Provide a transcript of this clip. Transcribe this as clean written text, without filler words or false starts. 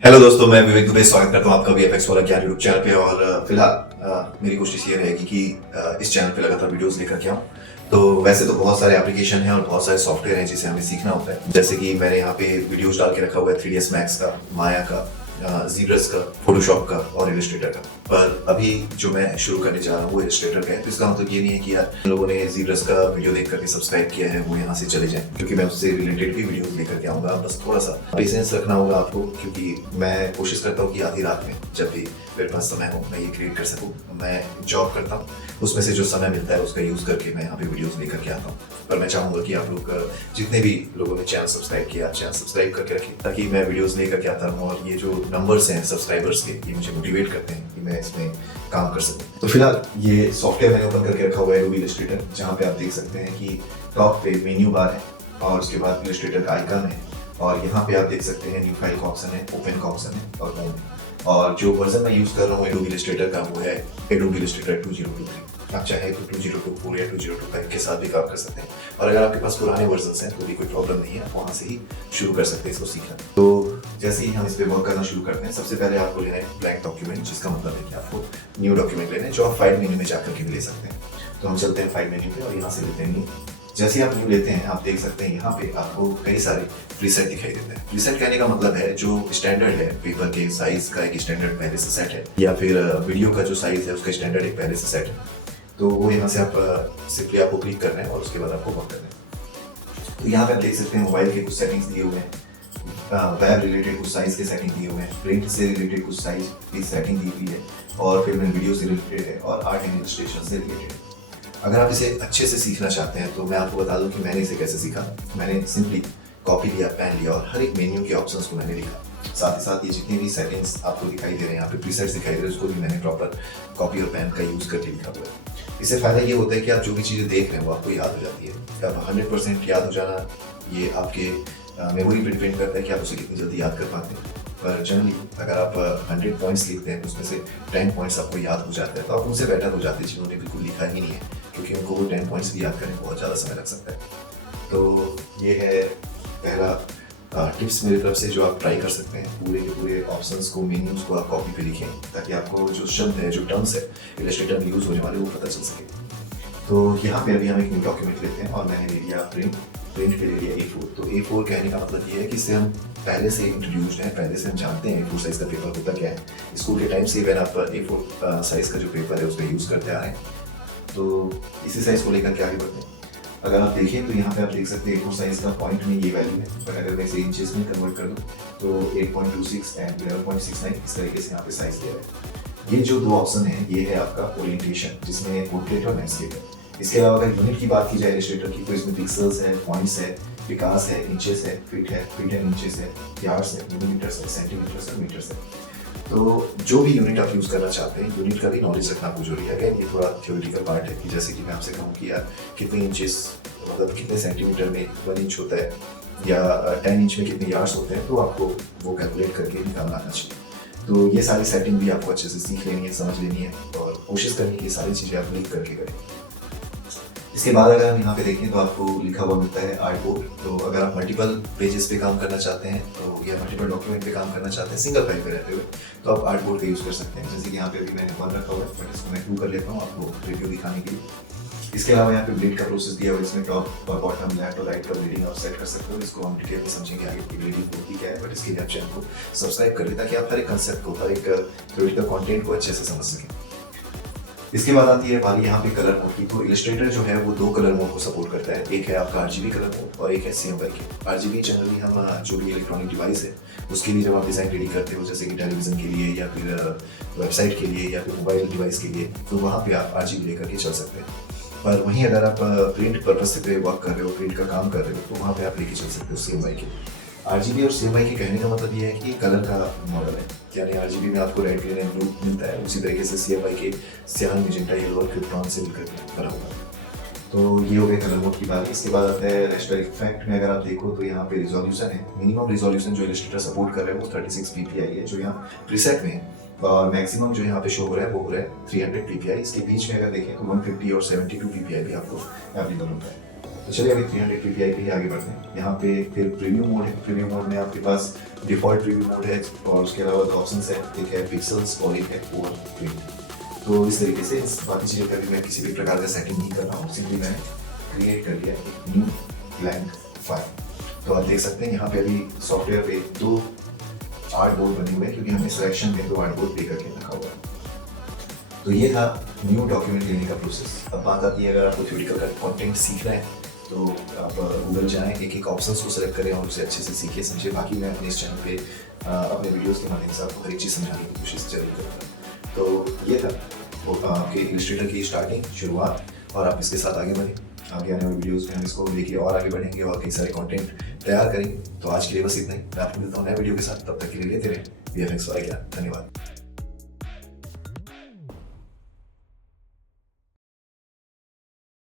Hello दोस्तों, मैं विवेक दुबे स्वागत करता हूँ आपका वीएफएक्स वाला ज्ञान यूट्यूब चैनल पे। और फिलहाल मेरी कोशिश ये रहेगी कि इस चैनल पे लगातार वीडियोस लेकर के आऊँ। तो वैसे तो बहुत सारे एप्लीकेशन हैं और बहुत सारे सॉफ्टवेयर हैं जिसे हमें सीखना होता है, जैसे कि मैंने यहाँ पे वीडियोस डाल के रखा हुआ है 3ds मैक्स का, माया का, जीब्रस का, फोटोशॉप का और इलस्ट्रेटर का। पर अभी जो मैं शुरू करने जा रहा हूँ वो इलस्ट्रेटर का है। तो इसका मतलब ये नहीं है कि यार लोगों ने जीब्रस का वीडियो देख करके सब्सक्राइब किया है वो यहाँ से चले जाएं, क्योंकि मैं उससे रिलेटेड भी वीडियोस लेकर के आऊँगा। बस थोड़ा सा पेशेंस रखना होगा आपको, क्योंकि मैं कोशिश करता हूँ कि आधी रात में जब भी मेरे पास समय हो मैं ये क्रिएट कर सकूँ। मैं जॉब करता हूँ, उसमें से जो समय मिलता है उसका यूज़ करके मैं यहाँ पे वीडियोस लेकर के आता हूँ। पर मैं चाहूँगा कि आप लोग जितने भी लोगों ने चैनल सब्सक्राइब किया, चैनल सब्सक्राइब करके रखें, ताकि मैं वीडियोस लेकर के आता रहूँ। और ये जो नंबर्स हैं सब्सक्राइबर्स के, ये मुझे मोटिवेट करते हैं कि मैं इसमें काम कर सकूँ। तो फिलहाल ये सॉफ्टवेयर मैंने ओपन करके रखा हुआ है एडोबी इलस्ट्रेटर, जहाँ पे आप देख सकते हैं कि टॉप पे मेन्यू बार है और उसके बाद इलस्ट्रेटर का आइकन है। और यहाँ पे आप देख सकते हैं न्यू फाइल का ऑप्शन है, ओपन का ऑप्शन है और होम है। और जो वर्जन मैं यूज़ कर रहा हूँ एडोबी इलस्ट्रेटर का वो है एडोबी इलस्ट्रेटर 2023। आप चाहे तो 2024 या 2025 के साथ भी काम कर सकते हैं। और अगर आपके पास पुराने वर्जन हैं तो भी कोई प्रॉब्लम नहीं है, आप वहाँ से ही शुरू कर सकते हैं इसको सीखना। तो जैसे ही हम इस पर वर्क करना शुरू करते हैं, सबसे पहले आपको लेना है ब्लैंक डॉक्यूमेंट, जिसका मतलब है कि आपको न्यू डॉक्यूमेंट लेना है, जो आप फाइल मेन्यू में जाकर के भी ले सकते हैं। तो हम चलते हैं फाइल मेन्यू पे और यहाँ से लेते हैं न्यू। जैसे आप न्यू लेते हैं आप देख सकते हैं यहाँ पे आपको कई सारे प्रीसेट दिखाई देते हैं। प्रीसेट कहने का मतलब है जो स्टैंडर्ड है पेपर के साइज का, एक स्टैंडर्ड पहले से सेट है, या फिर वीडियो का जो साइज है उसका स्टैंडर्ड एक पहले से सेट है। तो वो यहाँ से आप सिंपली आपको क्लिक करना है और उसके बाद आपको वर्क करना है। तो यहाँ पे आप देख सकते हैं मोबाइल के कुछ सेटिंग्स दिए हुए हैं, वेब रिलेटेड कुछ साइज के सेटिंग दिए हुए हैं, प्रिंट से रिलेटेड कुछ साइज की सेटिंग दी हुई है, और फिर वीडियो से रिलेटेड है और आर्ट एंड इलस्ट्रेशन से रिलेटेड है। अगर आप इसे अच्छे से सीखना चाहते हैं तो मैं आपको बता दूं कि मैंने इसे कैसे सीखा। मैंने सिंपली कॉपी लिया, पेन लिया और हर एक मेन्यू के ऑप्शंस को मैंने लिखा। साथ ही साथ ये जितनी भी सेटिंग्स आपको दिखाई दे रहे हैं, यहाँ पे प्रीसेट्स दिखाई दे रहे हैं, उसको भी मैंने प्रॉपर कॉपी और पेन का यूज़ करके लिखा हुआ है। इससे फ़ायदा ये होता है कि आप जो भी चीज़ें देख रहे हैं वो आपको याद हो जाती है। अब 100% याद हो जाना ये आपके मेमोरी पर डिपेंड करता है कि आप उसे कितनी जल्दी याद कर पाते हैं। पर जनरली अगर आप 100 पॉइंट्स लिखते हैं तो उसमें से 10 पॉइंट्स आपको याद हो जाते हैं, तो आप उनसे बेटर हो जाते हैं जिन्होंने बिल्कुल लिखा ही नहीं है, क्योंकि उनको वो 10 पॉइंट्स भी याद करने में बहुत ज़्यादा समय लग सकता है। तो ये है पहला टिप्स मेरी तरफ से जो आप ट्राई कर सकते हैं। पूरे के पूरे ऑप्शंस को, मेन्यूज को आप कॉपी पे लिखें, ताकि आपको जो शब्द है, जो टर्म्स है इलस्ट्रेटर में यूज़ होने वाले वो पता चल सके। तो यहाँ पे अभी हम एक न्यू डॉक्यूमेंट लेते हैं और मैंने ले लिया प्रिंट पे ले लिया A4। तो A4 कहने का मतलब ये है कि इससे हम पहले से इंट्रोड्यूस्ड हैं, पहले से हम जानते हैं A4 साइज़ का पेपर होता क्या है। स्कूल के टाइम से अगर आप A4 साइज़ का जो पेपर है उसका यूज़ करते आ रहे हैं, तो इसी साइज़ को लेकर के आगे बढ़ते हैं। अगर आप देखें तो यहाँ पे आप देख सकते हैं A4 साइज़ का पॉइंट में ये वैल्यू है, बट अगर मैं इसे इंचेस में कन्वर्ट कर दूँ तो 8.26 एंड 11.69 इस तरीके से यहाँ पे साइज़ दिया है। ये जो दो ऑप्शन है ये है आपका ओरिएंटेशन, जिसमें पोर्ट्रेट और लैंडस्केप है। इसके अलावा अगर यूनिट की बात की जाए इलस्ट्रेटर की, तो इसमें पिक्सल्स है, पॉइंट्स है, विकास है, इंचेस है, फीट एंड इंचेस है, यार्ड्स है, मिलीमीटर्स है, सेंटीमीटर्स है, मीटर्स है। तो जो भी यूनिट आप यूज़ करना चाहते हैं, यूनिट का भी नॉलेज रखना आपको जरूरी है। अगेन ये थोड़ा थ्योरेटिकल पार्ट है कि जैसे कि मैं आपसे कहूँ कि यार कितने इंचेस, मतलब कितने सेंटीमीटर में 1 इंच होता है, या 10 इंच में कितने यार्ड्स होते हैं, तो आपको वो कैलकुलेट करके निकालना आना चाहिए। तो ये सारी सेटिंग भी आपको अच्छे से सीख लेनी है, समझ लेनी है, और कोशिश करनी है कि ये सारी चीज़ें आप लिख करके करें। इसके बाद अगर हम यहाँ पे देखें तो आपको लिखा हुआ मिलता है आर्टबोर्ड। तो अगर आप मल्टीपल पेजेस पे काम करना चाहते हैं तो, या मल्टीपल डॉक्यूमेंट पे काम करना चाहते हैं सिंगल फाइल पे रहते हुए, तो आप आर्टबोर्ड का यूज़ कर सकते हैं। जैसे कि यहाँ पे अभी मैंने 1 रखा हुआ है, बट इसको मैं 2 कर लेता हूँ आपको रिव्यू दिखाने के लिए। इसके अलावा यहाँ पे ब्लेड का प्रोसेस दिया हुआ है, इसमें टॉप और बॉटम, लेफ्ट और राइट का ब्लेडिंग आप सेट कर सकते हो। इसको हम डिटेल में समझेंगे आगे की ब्लेडिंग होती क्या है, बट इसके लिए आप चैनल को सब्सक्राइब कर लें, ताकि आप हर एक कंसेप्ट को, हर एक थ्योरेटिकल कंटेंट को अच्छे से समझ सकें। इसके बाद आती है बारी यहाँ पे कलर मोड की। तो इलस्ट्रेटर जो है वो 2 कलर मोड को सपोर्ट करता है, एक है आपका RGB कलर मोड और एक है CMYK की। RGB जनरली हम जो भी इलेक्ट्रॉनिक डिवाइस है उसके लिए जब आप डिज़ाइन रेडी करते हो, जैसे कि टेलीविज़न के लिए या फिर वेबसाइट के लिए या फिर मोबाइल डिवाइस के लिए, तो वहाँ पे आप RGB लेकर के चल सकते हैं। पर वहीं अगर आप प्रिंट पर्पज से पे वर्क कर रहे हो, प्रिंट का काम कर रहे हो, तो वहाँ पे आप लेके चल सकते हो CMYK। RGB और CMYK कहने का मतलब ये है कि कलर का मॉडल है, यानी RGB में आपको रेड, ग्रीन एंड ब्लू मिलता है, उसी तरीके से CMYK सियान, मैजेंटा, येलो और क्रिप्टॉन से मिलकर बना हुआ है। तो ये हो गया कलर मोड की बात। इसके बाद आता है रेस्टर इफेक्ट में। अगर आप देखो तो यहाँ पे रिजोल्यूशन है, मिनिमम रिजोल्यूशन जो इलस्ट्रेटर सपोर्ट कर रहे हैं वो 36 ppi है, जो यहाँ प्रीसेट में है, और मैक्सिमम जो यहाँ पे शो हो रहा है वो हो रहा है 300 ppi। इसके बीच में अगर देखें तो 150 और 72 ppi भी आपको अवेलेबल होता है। तो चलिए अभी 300 ppi पे ही आगे बढ़ते हैं। यहाँ पे फिर प्रीव्यू मोड है। प्रीव्यू मोड में आपके पास डिफॉल्ट प्रीव्यू मोड है और उसके अलावा दो ऑप्शंस हैं, एक है पिक्सल्स और एक है ओवर प्रीव्यू। तो इस तरीके से इस बाकी चीज़ों का भी मैं किसी भी प्रकार का सेटिंग नहीं कर रहा हूँ, सिंपली मैंने क्रिएट कर दिया एक न्यू ब्लैंक फाइल। तो आप देख सकते हैं यहाँ पे अभी सॉफ्टवेयर पे 2 आर्टबोर्ड बने हुए हैं क्योंकि हमने सिलेक्शन में 2 आर्टबोर्ड पे करके रखा हुआ है। तो ये था न्यू डॉक्यूमेंट लेने का प्रोसेस। अब बात आती है अगर आपको थ्योरेटिकल का कंटेंट सीखना है तो आप गूगल जाएं, एक एक ऑप्शंस को सेलेक्ट करें और उसे अच्छे से सीखिए समझिए। बाकी मैं अपने इस चैनल पे अपने वीडियोस के माध्यम से आपको हर एक चीज़ समझाने की कोशिश जरूर करूँगा। तो ये था वो आपके इलस्ट्रेटर की स्टार्टिंग, शुरुआत, और आप इसके साथ आगे बढ़ें। आगे आने वाले वीडियोज़ में हम इसको लेके और आगे बढ़ेंगे और कई सारे कंटेंट तैयार करेंगे। तो आज के लिए बस इतना ही। मैं आपको मिलता हूँ नए वीडियो के साथ, तब तक के लिए लेते रहें VFX वाला ज्ञान। धन्यवाद।